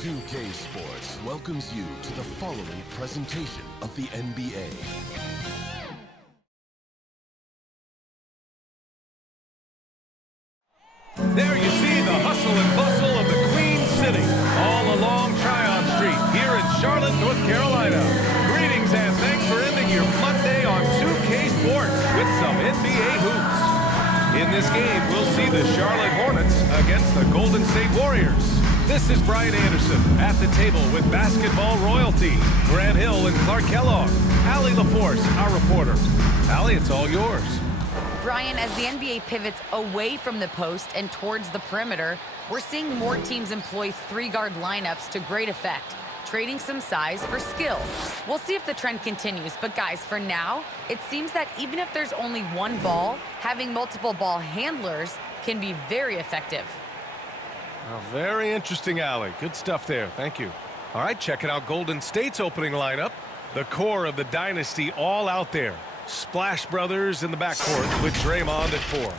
2K Sports welcomes you to the following presentation of the NBA. There you see the hustle and bustle of the Queen City, all along Tryon Street here in Charlotte, North Carolina. Greetings and thanks for ending your Monday on 2K Sports with some NBA hoops. In this game, we'll see the Charlotte Hornets against the Golden State Warriors. This is Brian Anderson at the table with basketball royalty, Grant Hill and Clark Kellogg. Allie LaForce, our reporter. Allie, it's all yours. Brian, as the NBA pivots away from the post and towards the perimeter, we're seeing more teams employ three-guard lineups to great effect, trading some size for skill. We'll see if the trend continues, but guys, for now, it seems that even if there's only one ball, having multiple ball handlers can be very effective. Well, very interesting, Allie. Good stuff there. Thank you. All right, checking out Golden State's opening lineup. The core of the dynasty all out there. Splash Brothers in the backcourt with Draymond at 4.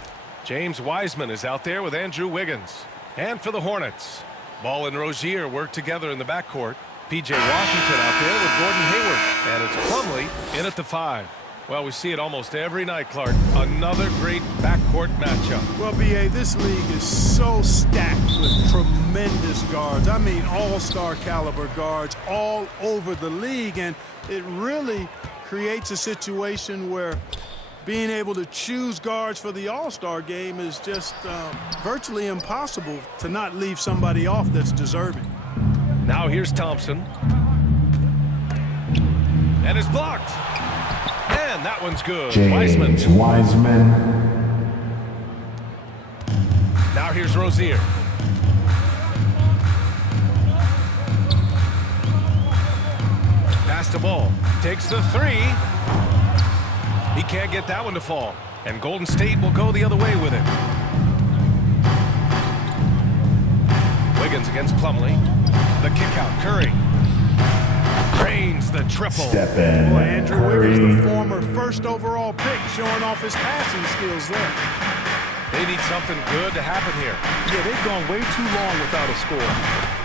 James Wiseman is out there with Andrew Wiggins. And for the Hornets, Ball and Rozier work together in the backcourt. P.J. Washington out there with Gordon Hayward. And it's Plumlee in at the 5. Well, we see it almost every night, Clark. Another great backcourt matchup. Well, B.A., this league is so stacked with tremendous guards. I mean, all-star caliber guards all over the league. And it really creates a situation where being able to choose guards for the all-star game is just virtually impossible to not leave somebody off that's deserving. Now here's Thompson. And it's blocked. And that one's good. James Wiseman. Now here's Rozier. Pass the ball. Takes the 3. He can't get that one to fall. And Golden State will go the other way with it. Wiggins against Plumlee. The kick out. Curry. Drains the triple. Step in. Boy, Andrew Curry. Wiggins, the former first overall pick, showing off his passing skills there. They need something good to happen here. Yeah, they've gone way too long without a score.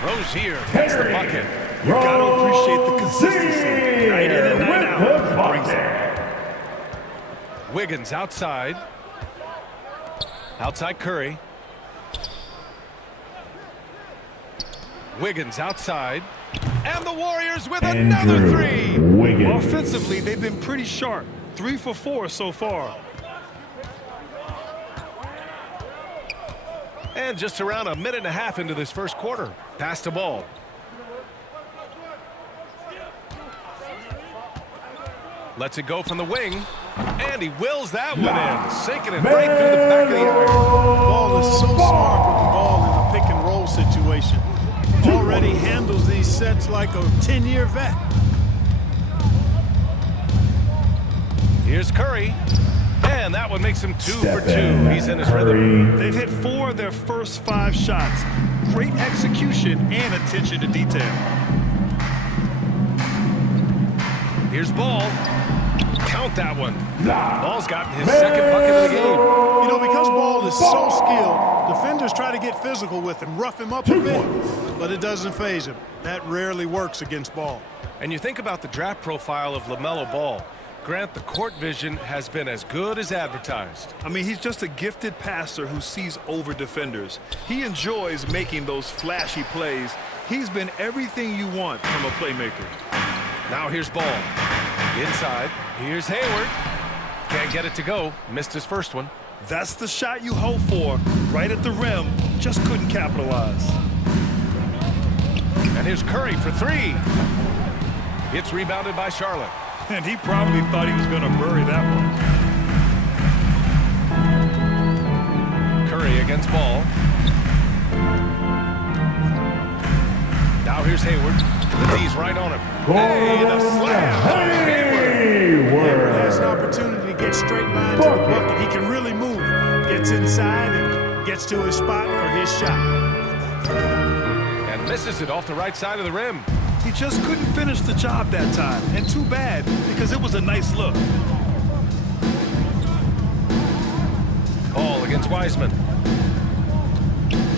Rozier gets the bucket. You got to appreciate the consistency. Night in and night out. Brings it. Wiggins outside. Outside Curry. Wiggins outside. And the Warriors with another 3. Wiggins. Offensively, they've been pretty sharp. 3 for 4 so far. And just around a minute and a half into this first quarter. Pass the ball. Lets it go from the wing. And he wills that one in. Sinking it right through the back of the iron. Ball is so smart with the ball in a pick and roll situation. Already handles these sets like a 10-year vet. Here's Curry. And that one makes him 2 Step for 2. in, He's in his Curry. rhythm. They've hit 4 of their first 5 shots. Great execution and attention to detail. Here's Ball. Count that one. Ball's gotten his second bucket of the game. You know, because Ball is so skilled, defenders try to get physical with him, rough him up a bit, but it doesn't faze him. That rarely works against Ball. And you think about the draft profile of LaMelo Ball. Grant, the court vision has been as good as advertised. I mean, he's just a gifted passer who sees over defenders. He enjoys making those flashy plays. He's been everything you want from a playmaker. Now here's Ball. Inside. Here's Hayward. Can't get it to go. Missed his first one. That's the shot you hope for. Right at the rim. Just couldn't capitalize. And here's Curry for 3. It's rebounded by Charlotte. And he probably thought he was going to bury that one. Curry against Ball. Now here's Hayward. The D's right on him. Hey, the slam by Hayward. Hayward has an opportunity to get straight line to the bucket. He can really move. Gets inside and gets to his spot for his shot. And misses it off the right side of the rim. He just couldn't finish the job that time. And too bad, because it was a nice look. Ball against Wiseman.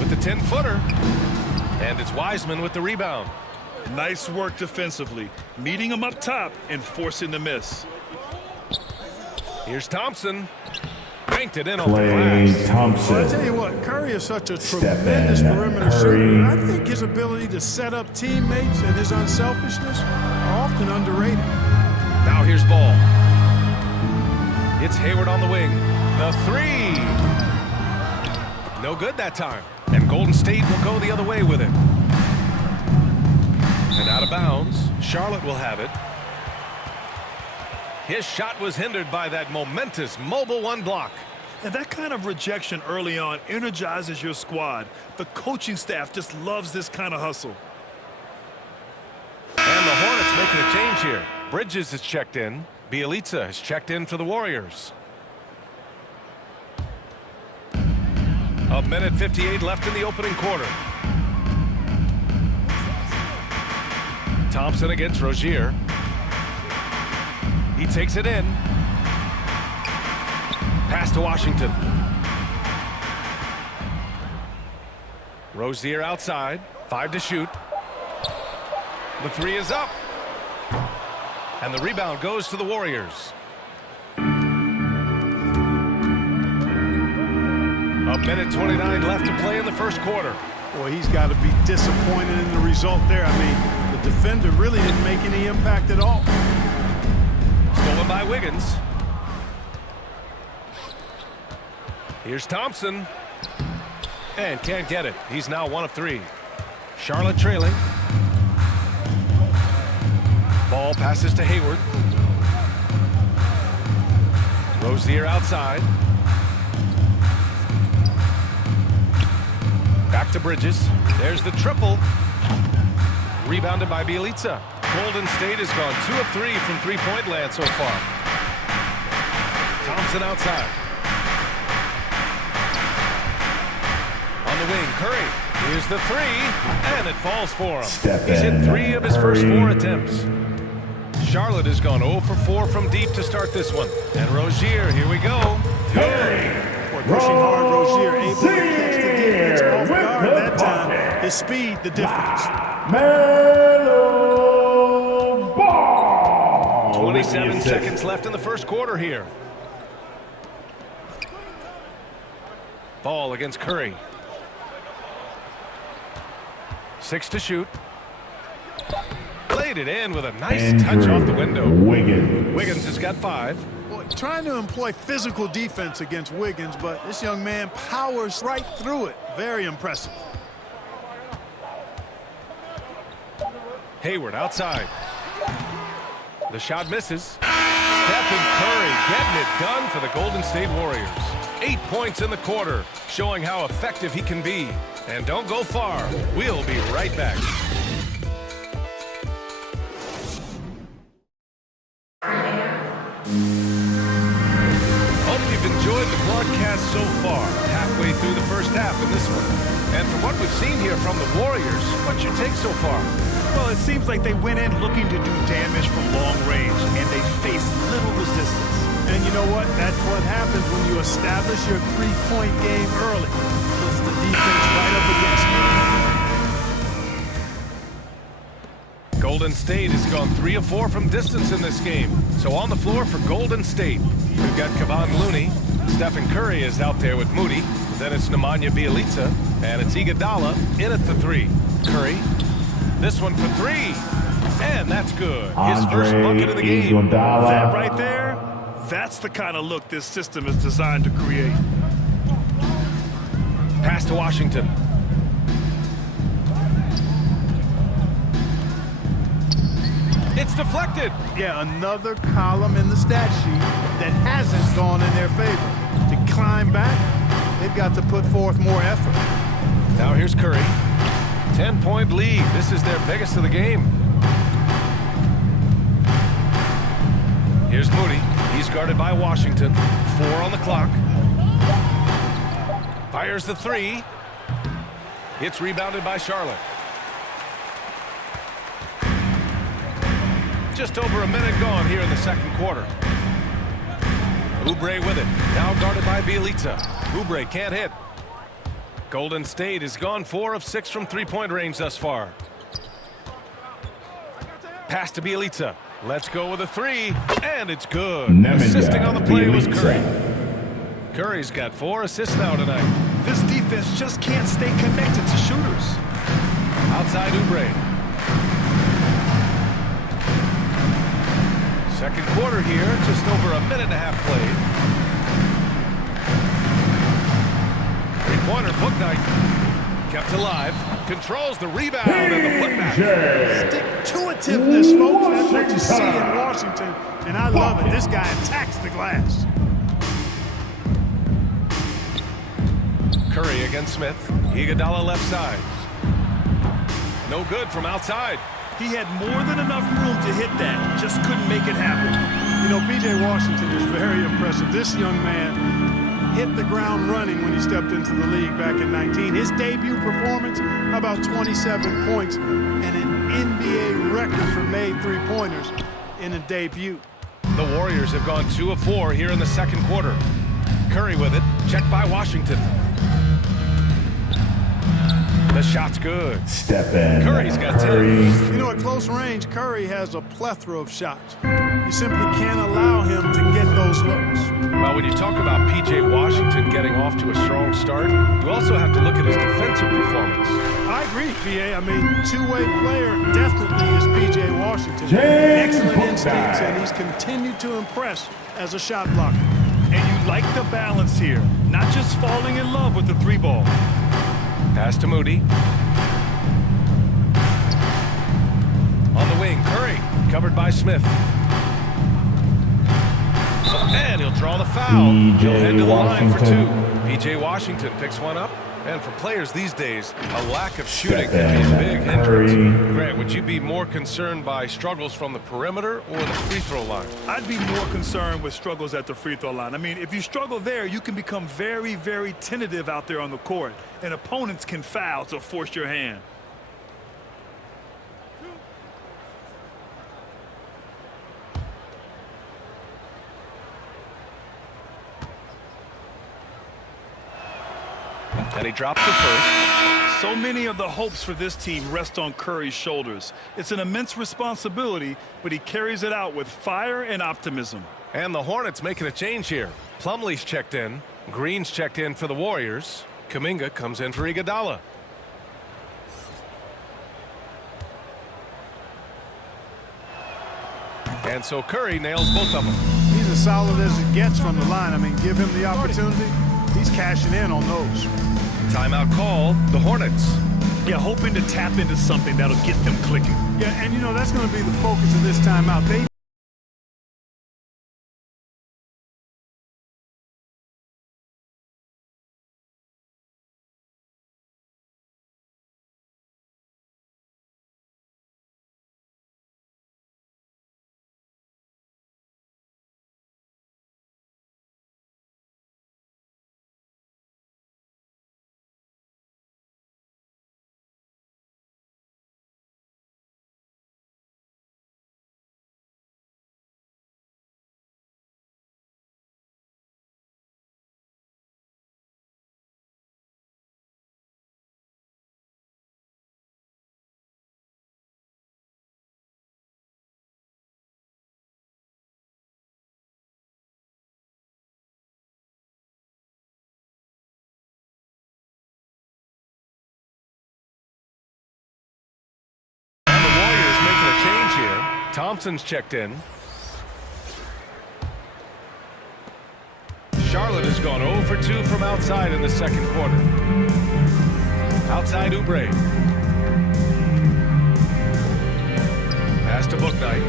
With the 10-footer. And it's Wiseman with the rebound. Nice work defensively, meeting him up top and forcing the miss. Here's Thompson. Banked it in off the Klay glass. Thompson. Well, I tell you what, Curry is such a Step tremendous in, perimeter Curry. shooter. I think his ability to set up teammates and his unselfishness are often underrated. Now here's Ball. It's Hayward on the wing. The three. No good that time. And Golden State will go the other way with it. And out of bounds. Charlotte will have it. His shot was hindered by that momentous mobile one block. And that kind of rejection early on energizes your squad. The coaching staff just loves this kind of hustle. And the Hornets making a change here. Bridges is checked in. Bielitsa has checked in for the Warriors. A minute 58 left in the opening quarter. Thompson against Rozier. He takes it in. Pass to Washington. Rozier outside. 5 to shoot. The three is up. And the rebound goes to the Warriors. A minute 29 left to play in the first quarter. Boy, he's got to be disappointed in the result there. I mean, the defender really didn't make any impact at all. Stolen by Wiggins. Here's Thompson. And can't get it. He's now 1 of 3. Charlotte trailing. Ball passes to Hayward. Rozier outside. Back to Bridges. There's the triple. Rebounded by Bielitsa. Golden State has gone 2 of 3 from three-point land so far. Thompson outside. On the wing, Curry. Here's the three, and it falls for him. He's hit 3 of his first 4 attempts. Charlotte has gone 0 for 4 from deep to start this one. And Rozier, here we go. Good. Boy, pushing hard, Rozier able to catch the defense off guard that time. His speed, the difference. 27 seconds left in the first quarter here. Ball against Curry. 6 to shoot. Laid it in with a nice touch off the window. Wiggins has got 5. Boy, trying to employ physical defense against Wiggins, but this young man powers right through it. Very impressive. Hayward outside. The shot misses. Stephen Curry getting it done for the Golden State Warriors. 8 points in the quarter, showing how effective he can be. And don't go far. We'll be right back. Hope you've enjoyed the broadcast so far. Halfway through the first half in this one. And from what we've seen here from the Warriors, what's your take so far? Well, it seems like they went in looking to do damage from long range, and they faced little resistance. And you know what? That's what happens when you establish your three-point game early. Puts the defense right up against you. Golden State has gone 3 of 4 from distance in this game. So on the floor for Golden State, we've got Kevon Looney. Stephen Curry is out there with Moody. Then it's Nemanja Bjelica, and it's Iguodala in at the 3. Curry. This one for 3. And that's good. His first bucket of the game. That right there, that's the kind of look this system is designed to create. Pass to Washington. It's deflected. Yeah, another column in the stat sheet that hasn't gone in their favor. To climb back, they've got to put forth more effort. Now here's Curry. 10-point lead. This is their biggest of the game. Here's Moody. He's guarded by Washington. 4 on the clock. Fires the 3. It's rebounded by Charlotte. Just over a minute gone here in the second quarter. Oubre with it. Now guarded by Bjelica. Oubre can't hit. Golden State has gone 4 of 6 from three-point range thus far. Pass to Bielitsa. Let's go with a 3, and it's good. Assisting on the play was Curry. Curry's got 4 assists now tonight. This defense just can't stay connected to shooters. Outside Oubre. Second quarter here, just over a minute and a half played. Three-pointer, Bouknight. Kept alive. Controls the rebound and the putback. Stick-to-itiveness, folks. That's what you see in Washington, and I love it. This guy attacks the glass. Curry against Smith. Iguodala left side. No good from outside. He had more than enough room to hit that. Just couldn't make it happen. You know, P.J. Washington is very impressive. This young man hit the ground running when he stepped into the league back in 19. His debut performance, about 27 points and an NBA record for made three-pointers in a debut. The Warriors have gone 2 of 4 here in the second quarter. Curry with it. Checked by Washington. The shot's good. Step in. Curry's got Curry. 10. You know, at close range, Curry has a plethora of shots. You simply can't allow him to get those looks. Well, when you talk about P.J. Washington getting off to a strong start, you also have to look at his defensive performance. I agree, P.A. I mean, two-way player definitely is P.J. Washington. James Excellent Bouknight. instincts, and he's continued to impress as a shot blocker. And you like the balance here. Not just falling in love with the 3-ball. Pass to Moody. On the wing, Curry, covered by Smith. And he'll draw the foul. He'll head to the line for 2. P.J. Washington picks one up. And for players these days, a lack of shooting can be a big hindrance. Grant, would you be more concerned by struggles from the perimeter or the free throw line? I'd be more concerned with struggles at the free throw line. I mean, if you struggle there, you can become very, very tentative out there on the court. And opponents can foul to force your hand. And he drops it first. So many of the hopes for this team rest on Curry's shoulders. It's an immense responsibility, but he carries it out with fire and optimism. And the Hornets making a change here. Plumlee's checked in. Green's checked in for the Warriors. Kuminga comes in for Iguodala. And so Curry nails both of them. He's as solid as it gets from the line. I mean, give him the opportunity. He's cashing in on those. Timeout call, the Hornets. Yeah, hoping to tap into something that'll get them clicking. Yeah, and you know, that's going to be the focus of this timeout. They Thompson's checked in. Charlotte has gone 0 for 2 from outside in the second quarter. Outside Oubre. Pass to Bouknight.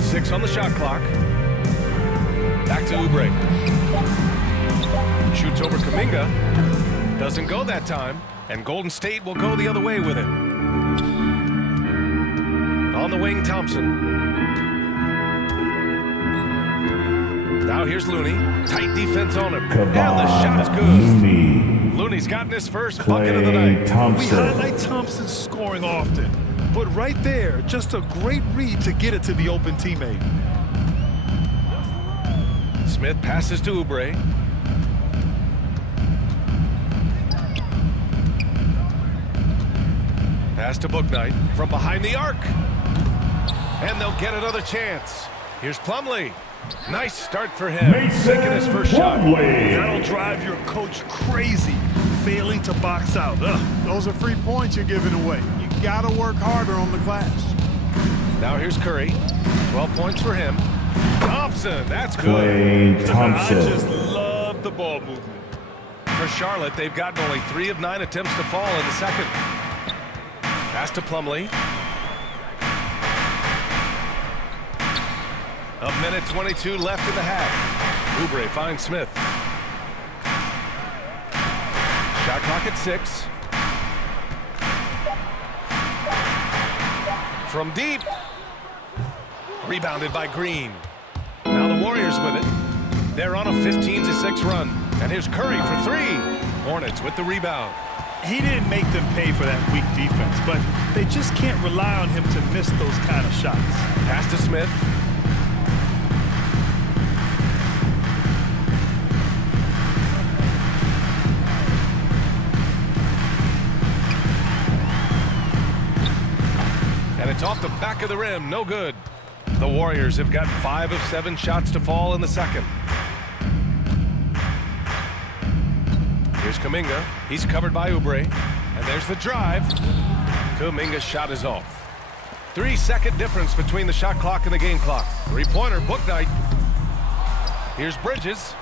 Six on the shot clock. Back to Oubre. Shoots over Kuminga. Doesn't go that time. And Golden State will go the other way with it. On the wing, Thompson. Now here's Looney. Tight defense on him. And the shot's good. Looney's gotten his first bucket of the night. We highlight Thompson's scoring often. But right there, just a great read to get it to the open teammate. Smith passes to Oubre. Pass to Bouknight from behind the arc. And they'll get another chance. Here's Plumlee. Nice start for him. Making his first shot. That'll drive your coach crazy, failing to box out. Those are free points you're giving away. You got to work harder on the glass. Now here's Curry. 12 points for him. Thompson, that's good. Klay Thompson. I just love the ball movement. For Charlotte, they've gotten only 3 of 9 attempts to fall in the second. Pass to Plumlee. A minute 22 left in the half. Oubre finds Smith. Shot clock at 6. From deep. Rebounded by Green. Now the Warriors with it. They're on a 15-6 run. And here's Curry for 3. Hornets with the rebound. He didn't make them pay for that weak defense, but they just can't rely on him to miss those kind of shots. Pass to Smith. And it's off the back of the rim. No good. The Warriors have gotten 5 of 7 shots to fall in the second. Here's Kuminga. He's covered by Oubre. And there's the drive. Kuminga's shot is off. 3-second difference between the shot clock and the game clock. 3-pointer, Bouknight. Here's Bridges.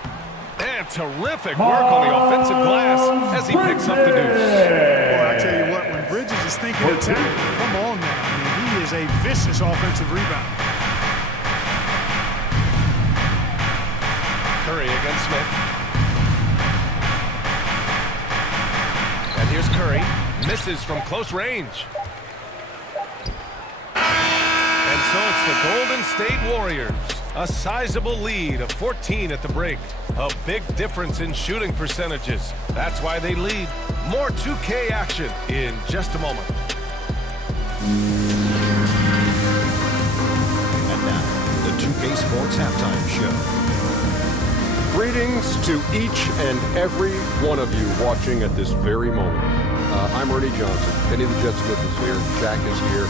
And terrific work on the offensive glass as he picks up the deuce. Boy, I tell you what, when Bridges is thinking attack, come on now. I mean, he is a vicious offensive rebounder. Curry against Smith. And here's Curry. Misses from close range. And so it's the Golden State Warriors. A sizable lead of 14 at the break. A big difference in shooting percentages. That's why they lead. More 2K action in just a moment. And now, the 2K Sports Halftime Show. Greetings to each and every one of you watching at this very moment. I'm Ernie Johnson. Benny the Jet Smith is here. Jack is here.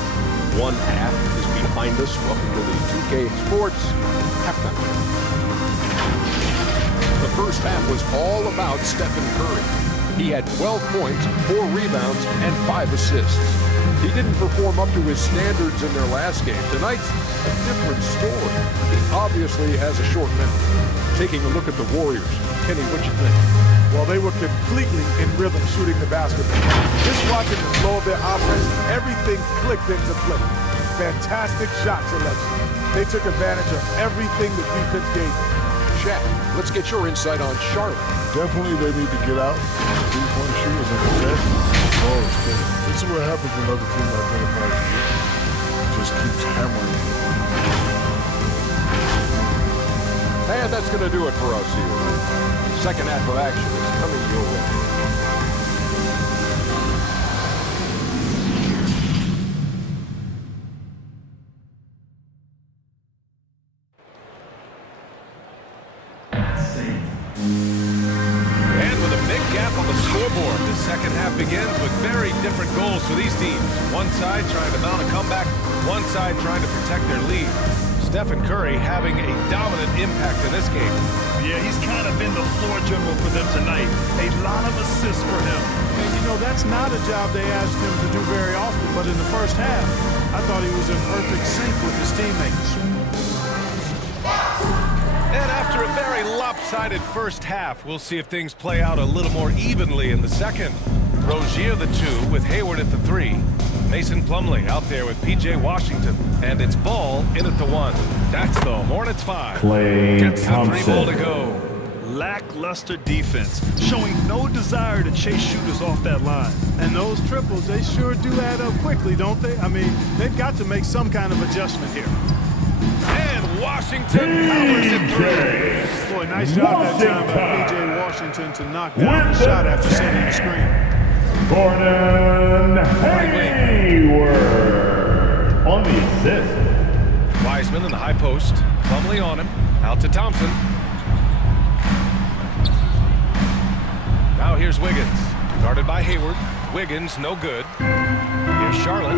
One half is behind us. Welcome to the 2K Sports Halftime Show. The first half was all about Stephen Curry. He had 12 points, 4 rebounds, and 5 assists. He didn't perform up to his standards in their last game. Tonight's a different story. He obviously has a short memory. Taking a look at the Warriors. Kenny, what you think? Well, they were completely in rhythm shooting the basketball. Just watching the flow of their offense, everything clicked into place. Fantastic shot selection. They took advantage of everything the defense gave them. Shaq, let's get your insight on Charlotte. Definitely they need to get out. Three-point shooters and possession. Oh, it's good. This is what happens when other team identifies you. Just keeps hammering. And that's going to do it for us here. Second half of action is coming your way. And with a big gap on the scoreboard, the second half begins with very different goals for these teams. One side trying to mount a comeback, one side trying to protect their lead. Stephen Curry having a dominant impact in this game. Yeah, he's kind of been the floor general for them tonight. A lot of assists for him. And you know, that's not a job they asked him to do very often, but in the first half, I thought he was in perfect sync with his teammates. And after a very lopsided first half, we'll see if things play out a little more evenly in the second. Rozier the 2 with Hayward at the 3. Mason Plumlee out there with P.J. Washington. And it's Ball in at the 1. That's the Hornets 5. Klay Gets the 3 ball to Thompson. go. Lackluster defense, showing no desire to chase shooters off that line. And those triples, they sure do add up quickly, don't they? I mean, they've got to make some kind of adjustment here. And Washington powers it through. Boy, nice job that time by P.J. Washington to knock down the shot after setting the screen. Gordon Hayward on the assist. Wiseman in the high post. Plumlee on him. Out to Thompson. here's Wiggins. Guarded by Hayward. Wiggins, no good. Here's Charlotte.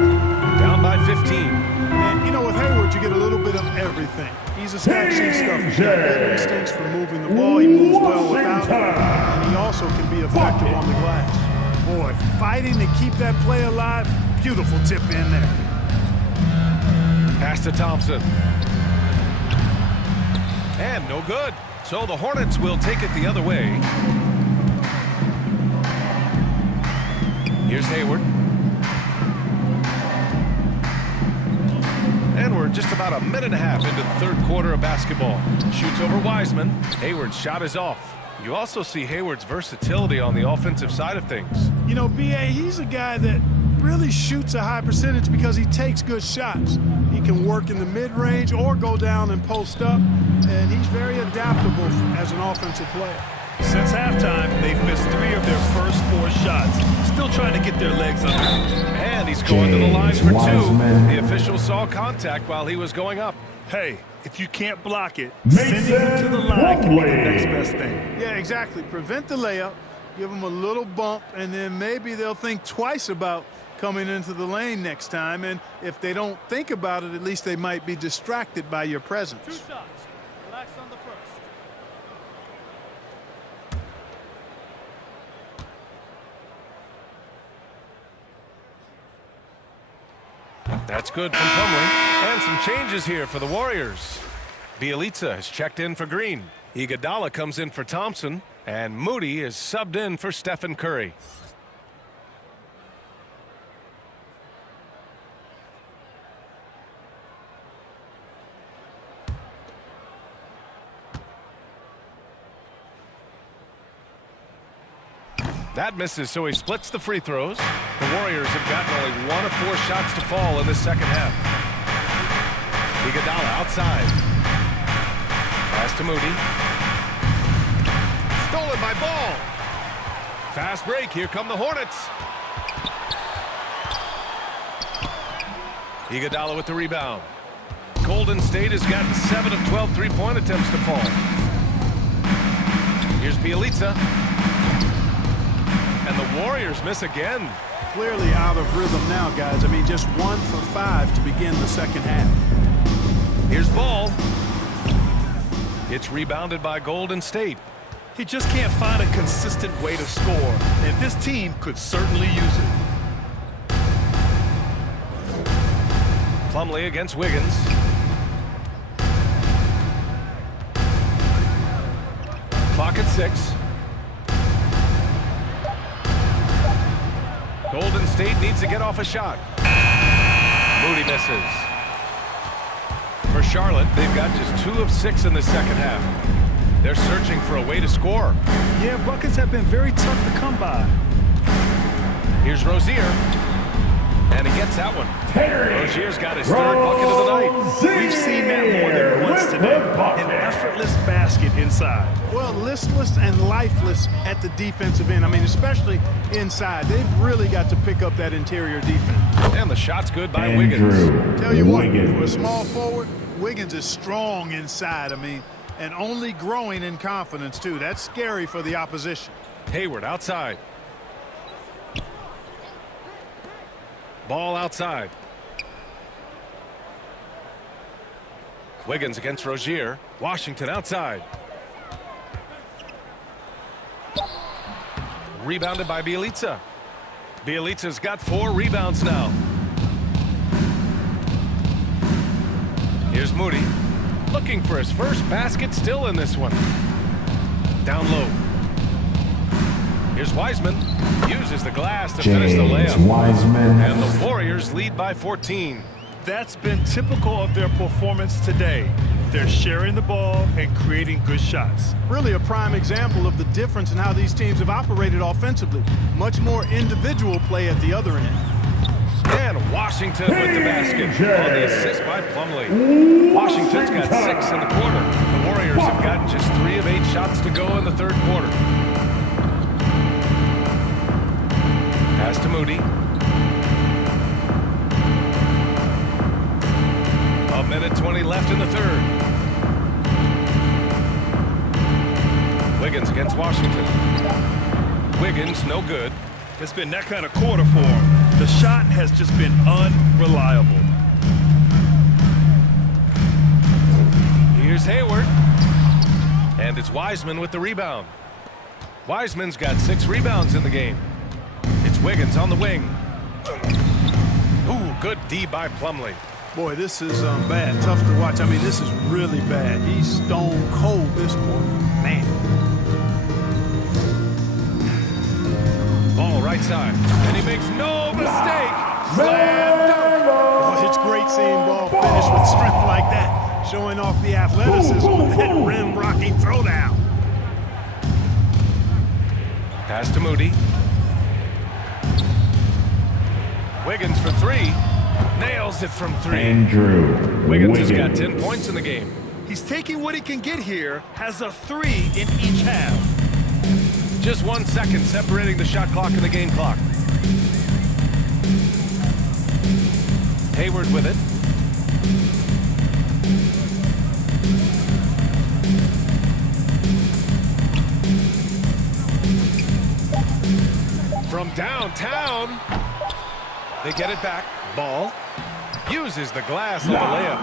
Down by 15. And, you know, with Hayward, you get a little bit of everything. He's a stat sheet stuff. He's got good instincts for moving the ball. He moves well without it. And he also can be effective on the glass. Boy, fighting to keep that play alive. Beautiful tip in there. Pass to Thompson. And no good. So the Hornets will take it the other way. Here's Hayward. And we're just about a minute and a half into the third quarter of basketball. Shoots over Wiseman. Hayward's shot is off. You also see Hayward's versatility on the offensive side of things. You know, B.A., he's a guy that really shoots a high percentage because he takes good shots. He can work in the mid-range or go down and post up, and he's very adaptable as an offensive player. Since halftime, they've missed 3 of their first 4 shots. Still trying to get their legs under. And he's going to the line for 2. The official saw contact while he was going up. Hey, if you can't block it, sending him to the line can be the next best thing. Yeah, exactly. Prevent the layup, give them a little bump, and then maybe they'll think twice about coming into the lane next time. And if they don't think about it, at least they might be distracted by your presence. 2 shots. Relax on the first. That's good from Plumlee. And some changes here for the Warriors. Bielitsa has checked in for Green. Iguodala comes in for Thompson. And Moody is subbed in for Stephen Curry. That misses, so he splits the free throws. The Warriors have gotten only 1 of 4 shots to fall in this second half. Iguodala outside. Pass to Moody. Stolen by Ball. Fast break. Here come the Hornets. Iguodala with the rebound. Golden State has gotten 7 of 12 three-point attempts to fall. Here's Bielitsa. And the Warriors miss again. Clearly out of rhythm now, guys. I mean, just 1 for 5 to begin the second half. Here's Ball. It's rebounded by Golden State. He just can't find a consistent way to score, and this team could certainly use it. Plumlee against Wiggins. Clock at 6. Golden State needs to get off a shot. Moody misses. For Charlotte, they've got just 2 of 6 in the second half. They're searching for a way to score. Yeah, buckets have been very tough to come by. Here's Rozier. And he gets that one. Rozier's got his 3rd bucket of the night. We've seen that more than once today. An effortless basket inside. Well, listless and lifeless at the defensive end. I mean, especially inside. They've really got to pick up that interior defense. And the shot's good by Wiggins. Tell you what, for a small forward, Wiggins is strong inside. I mean, and only growing in confidence, too. That's scary for the opposition. Hayward outside. Ball outside. Wiggins against Rozier. Washington outside. Rebounded by Bielitsa. Bielitsa's got 4 rebounds now. Here's Moody. Looking for his first basket, still in this one. Down low. Here's Wiseman. Uses the glass to finish the layup. Wiseman. And the Warriors lead by 14. That's been typical of their performance today. They're sharing the ball and creating good shots. Really a prime example of the difference in how these teams have operated offensively. Much more individual play at the other end. And Washington with the basket on the assist by Plumlee. Washington's got 6 in the quarter. The Warriors have gotten just 3 of 8 shots to go in the third quarter. Pass to Moody. A minute 20 left in the third. Wiggins against Washington. Wiggins, no good. It's been that kind of quarter for him. The shot has just been unreliable. Here's Hayward. And it's Wiseman with the rebound. Wiseman's got 6 rebounds in the game. It's Wiggins on the wing. Ooh, good D by Plumlee. Boy, this is bad. Tough to watch. I mean, this is really bad. He's stone cold this quarter. Man. Ball right side. And he makes no mistake. Slam dunk. Oh, it's great seeing ball finish with strength like that. Showing off the athleticism on that rim-rocking throwdown. Pass to Moody. Wiggins for 3. Nails it from 3. Andrew Wiggins has got 10 points in the game. He's taking what he can get here, has a 3 in each half. Just 1 second separating the shot clock and the game clock. Hayward with it. From downtown. They get it back. Ball. Uses the glass on the layup.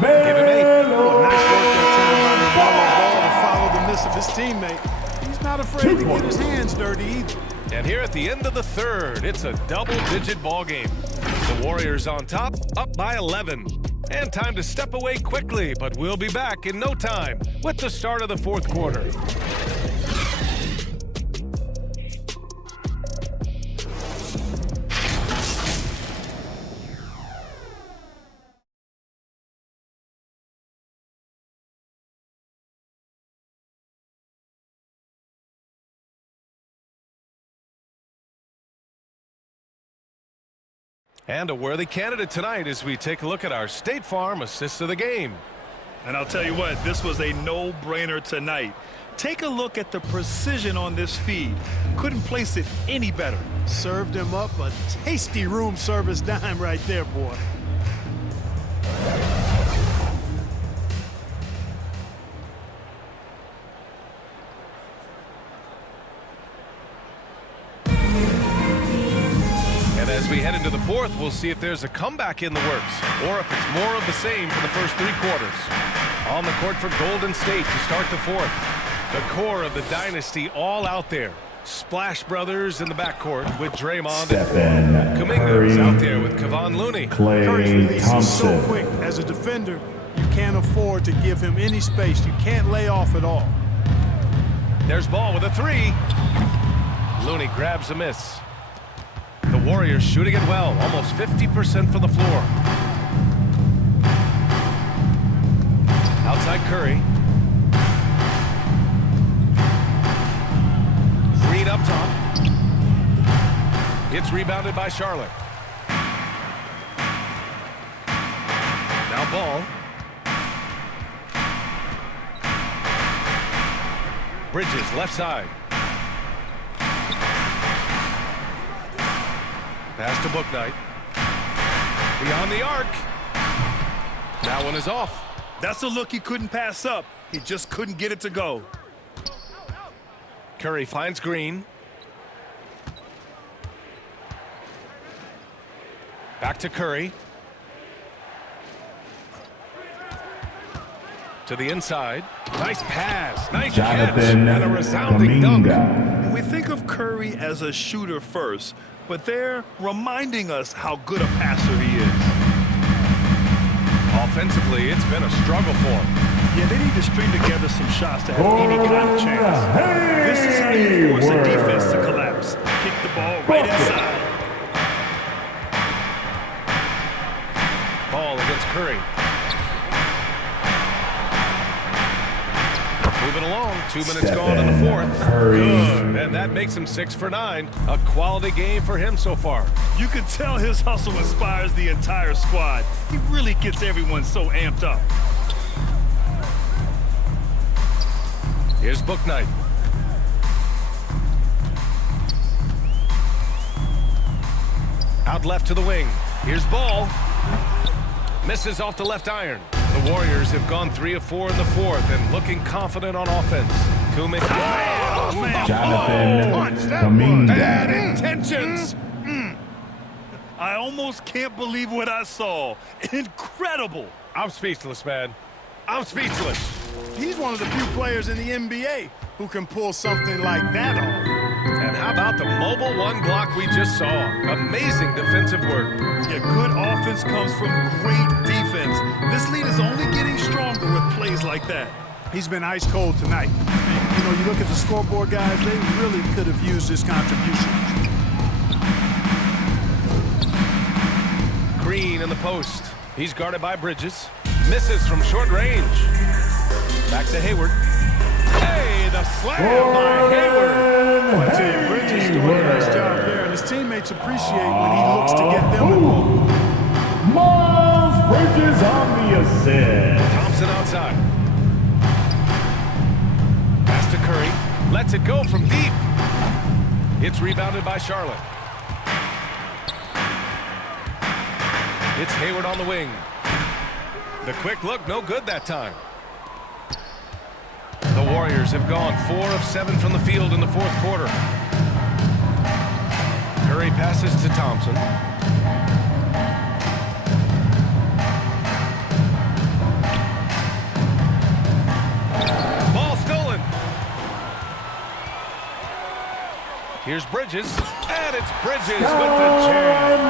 Give him 8. Oh, nice work that time by the ball to follow the miss of his teammate. He's not afraid to get his hands dirty either. And here at the end of the third, it's a double-digit ball game. The Warriors on top, up by 11. And time to step away quickly, but we'll be back in no time with the start of the fourth quarter. And a worthy candidate tonight as we take a look at our State Farm assist of the game. And I'll tell you what, this was a no-brainer tonight. Take a look at the precision on this feed. Couldn't place it any better. Served him up a tasty room service dime right there, boy. As we head into the fourth, we'll see if there's a comeback in the works or if it's more of the same for the first 3 quarters. On the court for Golden State to start the fourth. The core of the dynasty all out there. Splash Brothers in the backcourt with Draymond and Kuminga's out there with Kevon Looney. Curry's release is so Thompson. quick. As a defender, you can't afford to give him any space. You can't lay off at all. There's Ball with a 3. Looney grabs a miss. The Warriors shooting it well, almost 50% from the floor. Outside Curry. Green up top. It's rebounded by Charlotte. Now Ball. Bridges left side. Pass to Bouknight. Beyond the arc. That one is off. That's a look he couldn't pass up. He just couldn't get it to go. Curry finds Green. Back to Curry. To the inside. Nice pass. Nice catch. Jonathan And a resounding dunk. Kuminga. We think of Curry as a shooter first, but they're reminding us how good a passer he is. Offensively, it's been a struggle for him. Yeah, they need to string together some shots to have any kind of chance. This is how you force a defense to collapse. Kick the ball right inside. Ball against Curry. Moving along, 2 minutes gone in the fourth. Curry. Good, and that makes him 6 for 9. A quality game for him so far. You can tell his hustle inspires the entire squad. He really gets everyone so amped up. Here's Bouknight. Out left to the wing. Here's Ball. Misses off the left iron. The Warriors have gone 3 of 4 in the fourth and looking confident on offense. Kuminga. Jonathan Bad Kaminga. intentions. I almost can't believe what I saw. Incredible. I'm speechless, man. I'm speechless. He's one of the few players in the NBA who can pull something like that off. And how about the mobile one block we just saw? Amazing defensive work. Yeah, good offense comes from great defense. This lead is only getting stronger with plays like that. He's been ice cold tonight. And, you know, you look at the scoreboard, guys, they really could have used his contribution. Green in the post. He's guarded by Bridges. Misses from short range. Back to Hayward. Hey, the slam by Hayward. I tell you, Bridges doing a nice job there, and his teammates appreciate when he looks to get them involved. Miles Bridges on the assist. Thompson outside. Pass to Curry. Lets it go from deep. It's rebounded by Charlotte. It's Hayward on the wing. The quick look, no good that time. The Warriors have gone 4 of 7 from the field in the fourth quarter. Curry passes to Thompson. Ball stolen. Here's Bridges, and it's Bridges with the jam.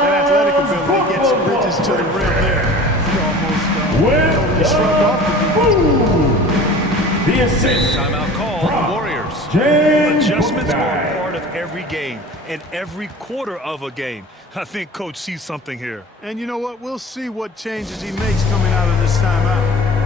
That athletic ability gets Bridges to the rim there. He almost totally shrugged off the assist. Timeout call on the Warriors. Adjustments are a part of every game and every quarter of a game. I think Coach sees something here. And you know what? We'll see what changes he makes coming out of this timeout.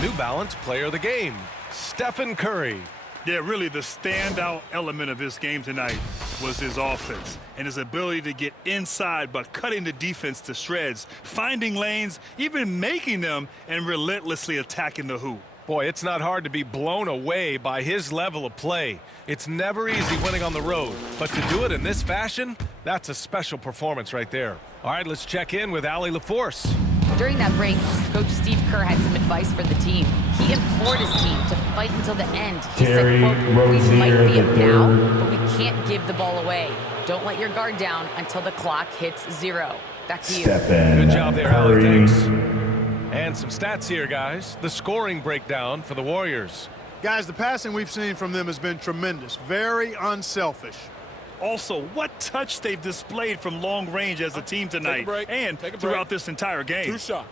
New Balance Player of the Game, Stephen Curry. Yeah, really the standout element of his game tonight was his offense and his ability to get inside by cutting the defense to shreds, finding lanes, even making them, and relentlessly attacking the hoop. Boy, it's not hard to be blown away by his level of play. It's never easy winning on the road, but to do it in this fashion, that's a special performance right there. All right, let's check in with Allie LaForce. During that break, Coach Steve Kerr had some advice for the team. He implored his team to fight until the end. He said, quote, "We might be up now, but we can't give the ball away. Don't let your guard down until the clock hits 0." Back to you. Good job there, Allie. Thanks. And some stats here, guys. The scoring breakdown for the Warriors. Guys, the passing we've seen from them has been tremendous. Very unselfish. Also, what touch they've displayed from long range as a team tonight and throughout this entire game. 2 shots.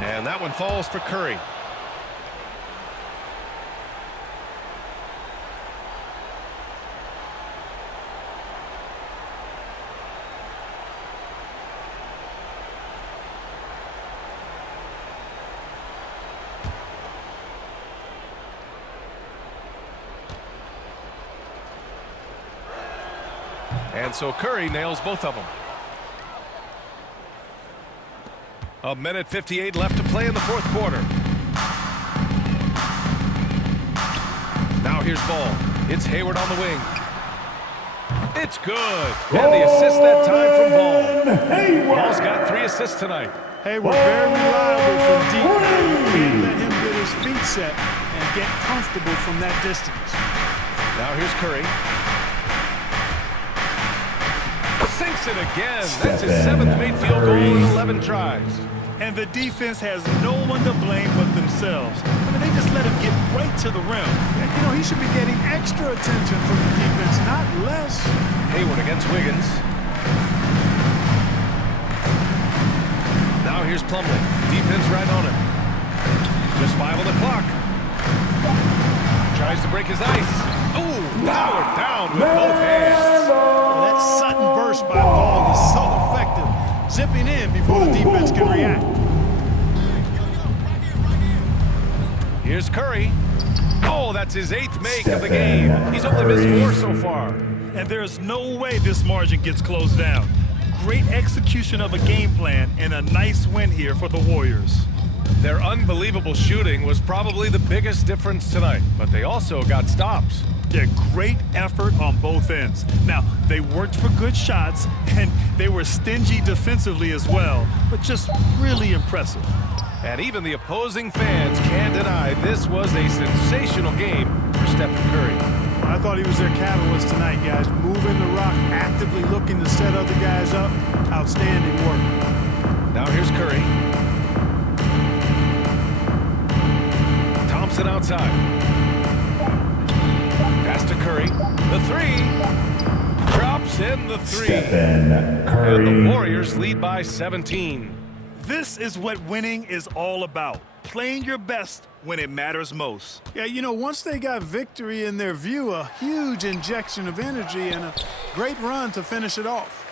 And that one falls for Curry. And so Curry nails both of them. 1:58 left to play in the fourth quarter. Now here's ball. It's Hayward on the wing. It's good. And the assist that time from Ball. Ball's got 3 assists tonight. Hayward very reliable from deep. Can't let him get his feet set and get comfortable from that distance. Now here's Curry. Sinks it again. That's his 7th made field goal in 11 tries. And the defense has no one to blame but themselves. I mean, they just let him get right to the rim. You know, he should be getting extra attention from the defense, not less. Hayward against Wiggins. Now here's Plumlee. Defense right on him. Just 5 on the clock. Tries to break his ice. Ooh, powered down with both hands. Well, that sudden burst by Ball is so effective. Zipping in before the defense can react. Here's Curry. Oh, that's his 8th make of the game. He's only missed 4 so far. And there's no way this margin gets closed down. Great execution of a game plan and a nice win here for the Warriors. Their unbelievable shooting was probably the biggest difference tonight, but they also got stops. Yeah, great effort on both ends. Now, they worked for good shots, and they were stingy defensively as well, but just really impressive. And even the opposing fans can't deny this was a sensational game for Stephen Curry. I thought he was their catalyst tonight, guys. Moving the rock, actively looking to set other guys up. Outstanding work. Now here's Curry. Thompson outside. Pass to Curry. The 3. Drops in the 3. Stephen Curry. And the Warriors lead by 17. This is what winning is all about. Playing your best when it matters most. Yeah, you know, once they got victory in their view, a huge injection of energy and a great run to finish it off.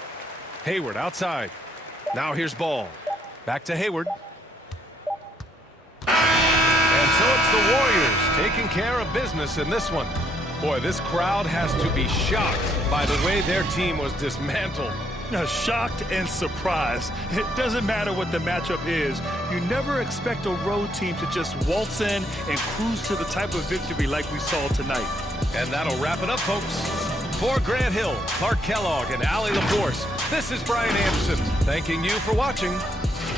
Hayward outside. Now here's Ball. Back to Hayward. And so it's the Warriors taking care of business in this one. Boy, this crowd has to be shocked by the way their team was dismantled. Now, shocked and surprised. It doesn't matter what the matchup is. You never expect a road team to just waltz in and cruise to the type of victory like we saw tonight. And that'll wrap it up, folks. For Grant Hill, Clark Kellogg, and Allie LaForce, this is Brian Anderson thanking you for watching.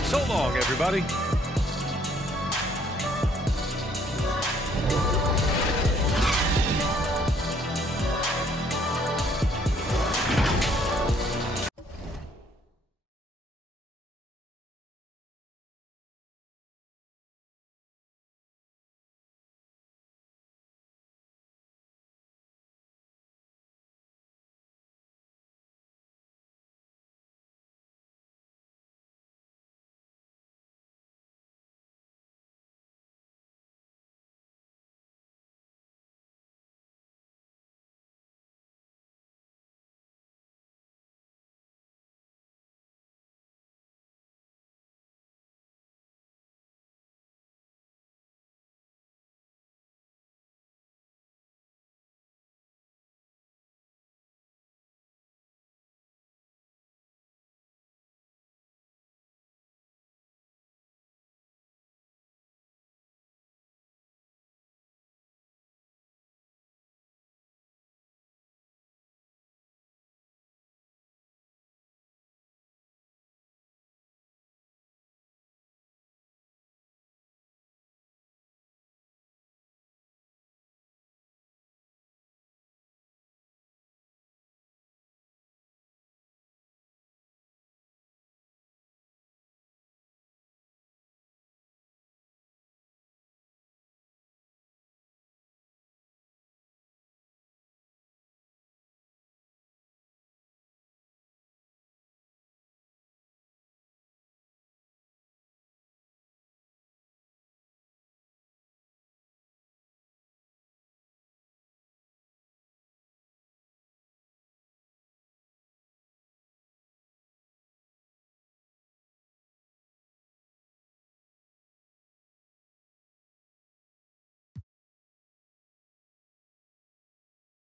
So long, everybody.